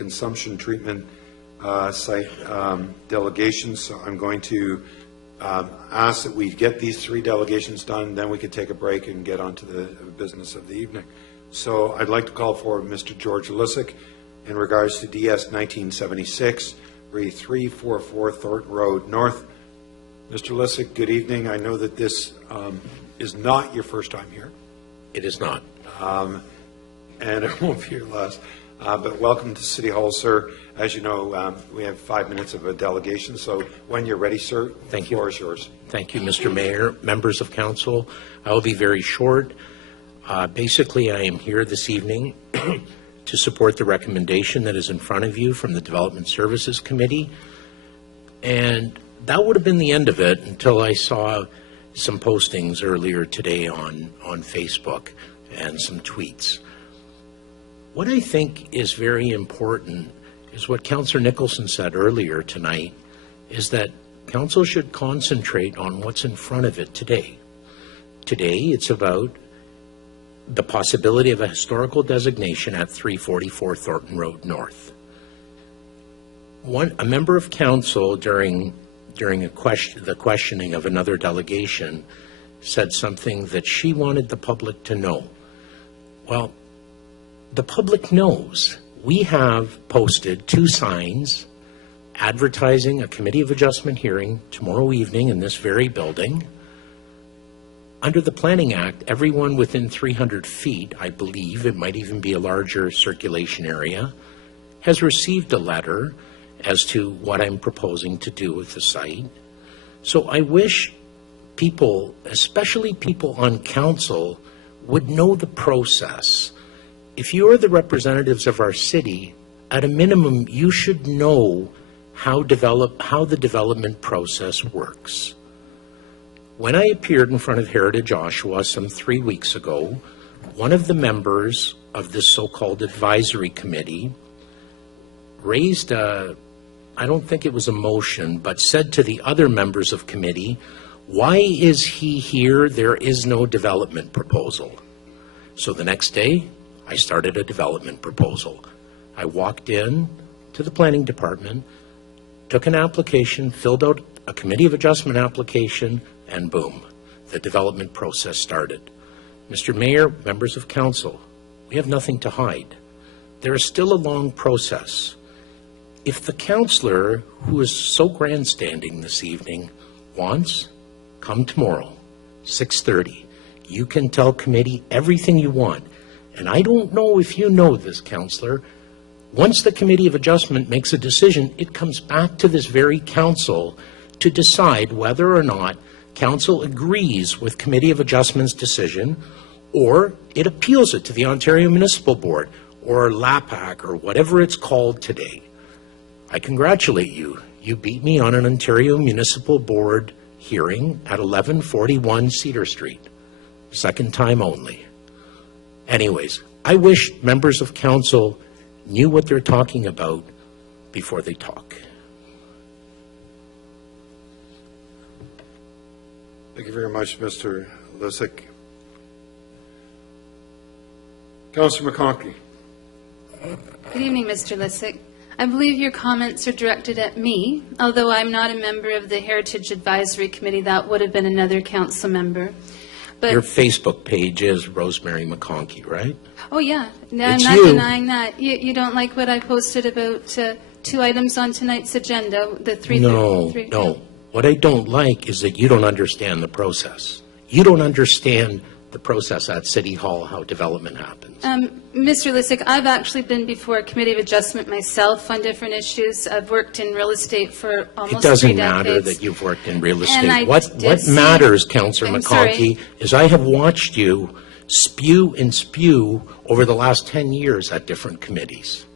consumption treatment site delegations. So I'm going to ask that we get these 3 delegations done, then we could take a break and get on to the business of the evening. So I'd like to call for Mr. George Lysyk in regards to DS 1976, 344 Thornton Road North. Mr. Lysyk, good evening. I know that this is not your first time here. It is not. And it won't be your last. But welcome to City Hall, sir. As you know, we have 5 minutes of a delegation, so when you're ready, sir, the floor is yours. Thank you, Mr. Mayor, members of council. I will be very short. Basically, I am here this evening to support the recommendation that is in front of you from the Development Services Committee. And that would have been the end of it until I saw some postings earlier today on Facebook and some tweets. What I think is very important is what Councillor Nicholson said earlier tonight, is that council should concentrate on what's in front of it today. Today, it's about the possibility of a historical designation at 344 Thornton Road North. A member of council during the questioning of another delegation said something that she wanted the public to know. Well, the public knows. We have posted 2 signs advertising a Committee of Adjustment hearing tomorrow evening in this very building. Under the Planning Act, everyone within 300 feet, I believe, it might even be a larger circulation area, has received a letter as to what I'm proposing to do with the site. So I wish people, especially people on council, would know the process. If you are the representatives of our city, at a minimum, you should know how the development process works. When I appeared in front of Heritage Oshawa some 3 weeks ago, one of the members of this so-called advisory committee raised I don't think it was a motion, but said to the other members of committee, "Why is he here? There is no development proposal." So the next day, I started a development proposal. I walked in to the planning department, took an application, filled out a Committee of Adjustment application, and boom, the development process started. Mr. Mayor, members of council, we have nothing to hide. There is still a long process. If the councillor who is so grandstanding this evening wants, come tomorrow, 6:30. You can tell committee everything you want. And I don't know if you know this, councillor. Once the Committee of Adjustment makes a decision, it comes back to this very council to decide whether or not council agrees with Committee of Adjustment's decision, or it appeals it to the Ontario Municipal Board, or LAPAC, or whatever it's called today. I congratulate you. You beat me on an Ontario Municipal Board hearing at 1141 Cedar Street. Second time only. Anyways, I wish members of council knew what they're talking about before they talk. Thank you very much, Mr. Lysyk. Councillor McConkey. Good evening, Mr. Lysyk. I believe your comments are directed at me, although I'm not a member of the Heritage Advisory Committee. That would have been another council member. But your Facebook page is Rosemary McConkey, right? Oh, yeah. No, I'm It's not you. denying that. You don't like what I posted about 2 items on tonight's agenda, the three. No. What I don't like is that you don't understand the process. You don't understand the process at City Hall, how development happens. Mr. Lysyk, I've actually been before a Committee of Adjustment myself on different issues. I've worked in real estate for almost 3 decades. It doesn't matter that you've worked in real estate. What see, matters, Councillor I'm McConkey, sorry. is I have watched you spew and spew over the last 10 years at different committees.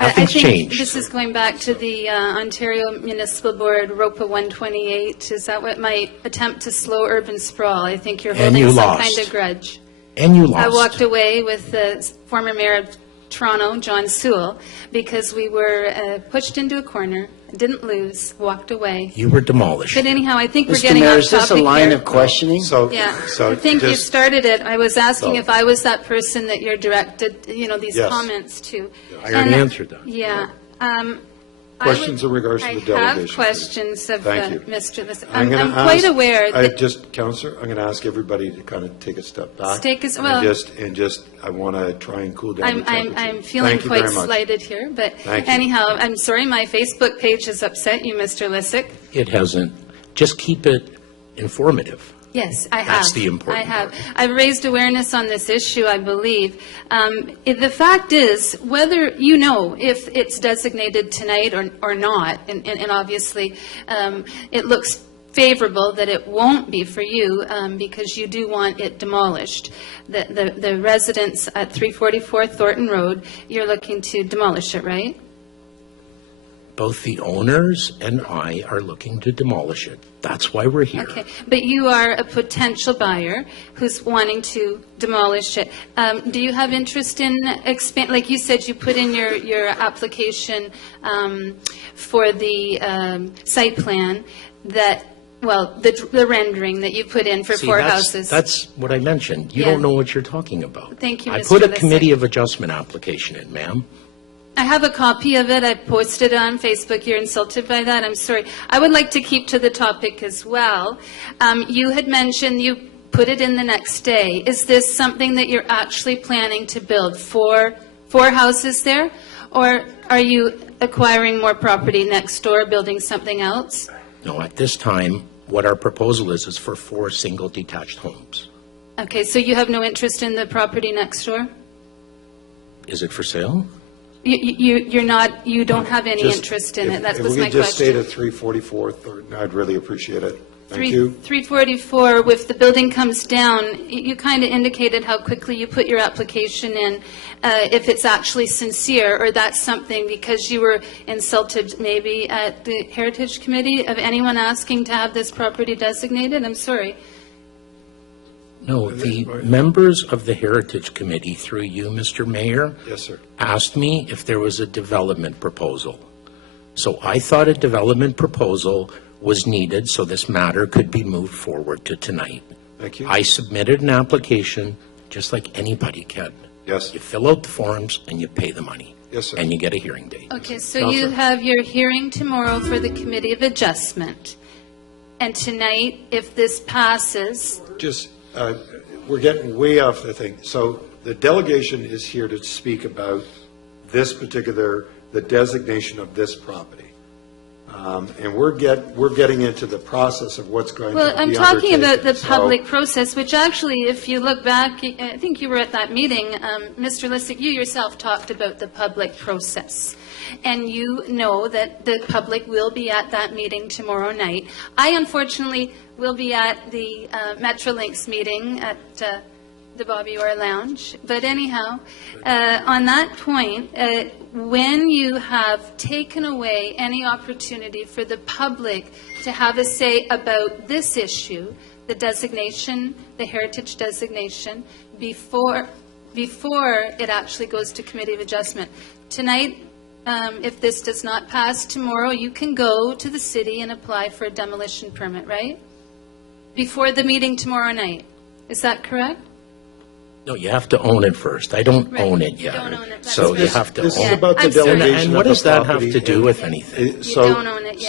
Nothing's I think changed. this is going back to the Ontario Municipal Board, ROPA 128. Is that what my attempt to slow urban sprawl? I think you're holding some kind of grudge. And you lost. I walked away with the former mayor of Toronto, John Sewell, because we were pushed into a corner, didn't lose, walked away. You were demolished. But anyhow, I think we're Mr. getting Mayor, off is this a topic line here. of questioning? Yeah, I think you just- started it. I was asking So- if I was that person that you're directed, these Yes. comments to. I already answered that. Yeah. Questions in regards to the delegation, I have please. questions of Thank you. Mr. Lysyk. gonna I'm quite ask- aware that Counselor, I'm going to ask everybody to kind of take a step back. Take as and well. I want to try and cool down the temperature. I'm feeling Thank you quite very much. slighted here, but Thank you. anyhow, I'm sorry my Facebook page has upset you, Mr. Lysyk. It hasn't. Just keep it informative. Yes, I have. That's the important I have. part. I've raised awareness on this issue, I believe. The fact is, whether you know if it's designated tonight or not, and obviously it looks favorable that it won't be for you because you do want it demolished. The residents at 344 Thornton Road, you're looking to demolish it, right? Both the owners and I are looking to demolish it. That's why we're here. Okay, but you are a potential buyer who's wanting to demolish it. Do you have interest in like you said, you put in your application for the site plan the rendering that you put in for See, 4 that's- houses. That's what I mentioned. You Yeah. don't know what you're talking about. Thank you, I Mr. put a Lysyk. committee of adjustment application in, ma'am. I have a copy of it. I posted it on Facebook. You're insulted by that. I'm sorry. I would like to keep to the topic as well. You had mentioned you put it in the next day. Is this something that you're actually planning to build? Four houses there? Or are you acquiring more property next door, building something else? No, at this time, what our proposal is for 4 single detached homes. Okay, so you have no interest in the property next door? Is it for sale? You're not, you don't have any Just- interest in if- it? That If was we my could just stay question. at 344 Thornton, I'd really appreciate it. Thank you. 344, if the building comes down, you kind of indicated how quickly you put your application in, if it's actually sincere, or that's something because you were insulted maybe at the Heritage Committee of anyone asking to have this property designated? I'm sorry. No, the members of the Heritage Committee, through you, Mr. Mayor, Yes, sir. asked me if there was a development proposal. So I thought a development proposal was needed so this matter could be moved forward to tonight. Thank you. I submitted an application just like anybody can. Yes. You fill out the forms and you pay the money. Yes, sir. And you get a hearing date. Okay, so you Counselor. have your hearing tomorrow for the Committee of Adjustment. And tonight, if this passes, Just, we're getting way off the thing. So the delegation is here to speak about this particular, the designation of this property. And we're getting into the process of what's going to be well, I'm talking about the undertaken. So- public process, which actually, if you look back, I think you were at that meeting, Mr. Lysyk, you yourself talked about the public process. And you know that the public will be at that meeting tomorrow night. I unfortunately will be at the Metrolinx meeting at the Bobby Orr Lounge. But anyhow, on that point, when you have taken away any opportunity for the public to have a say about this issue, the designation, the heritage designation, before it actually goes to Committee of Adjustment. Tonight, if this does not pass tomorrow, you can go to the city and apply for a demolition permit, right? Before the meeting tomorrow night. Is that correct? No, you have to own it first. I don't Right. own it You yet. don't own it. That's So you right. have to This own is it. about the I'm sorry. delegation And what of the does that have property to do and- with anything? So- don't own it yet.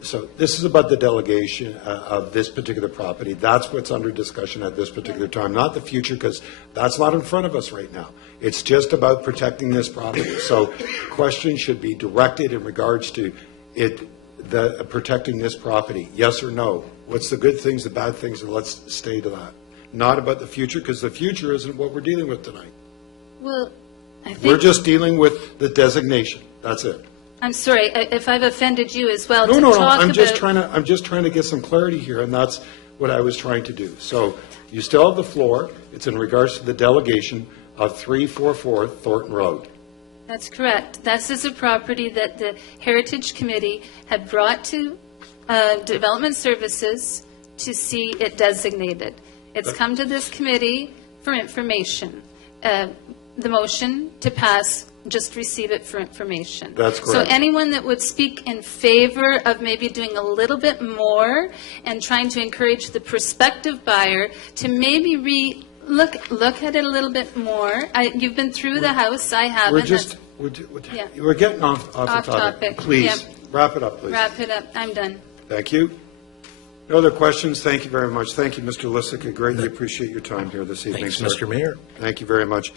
So this is about the delegation of this particular property. That's what's under discussion at this particular time, not the future, because that's not in front of us right now. It's just about protecting this property. So questions should be directed in regards to protecting this property, yes or no? What's the good things, the bad things, and let's stay to that. Not about the future, because the future isn't what we're dealing with tonight. Well, I think... We're just dealing with the designation. That's it. I'm sorry, if I've offended you as well, No, to no, no, talk I'm just about... trying to get some clarity here, and that's what I was trying to do. So you still have the floor. It's in regards to the delegation of 344 Thornton Road. That's correct. This is a property that the Heritage Committee had brought to Development Services to see it designated. It's come to this committee for information. the motion to pass, just receive it for information. That's So correct. anyone that would speak in favor of maybe doing a little bit more and trying to encourage the prospective buyer to maybe look at it a little bit more. You've been through the house, I haven't. Yeah. We're getting off the Off topic. Please, Yeah. wrap it up, please. Wrap it up, I'm done. Thank you. No other questions? Thank you very much. Thank you, Mr. Lysyk. I greatly appreciate your time here this evening, Thanks, sir. Mr. Mayor. Thank you very much.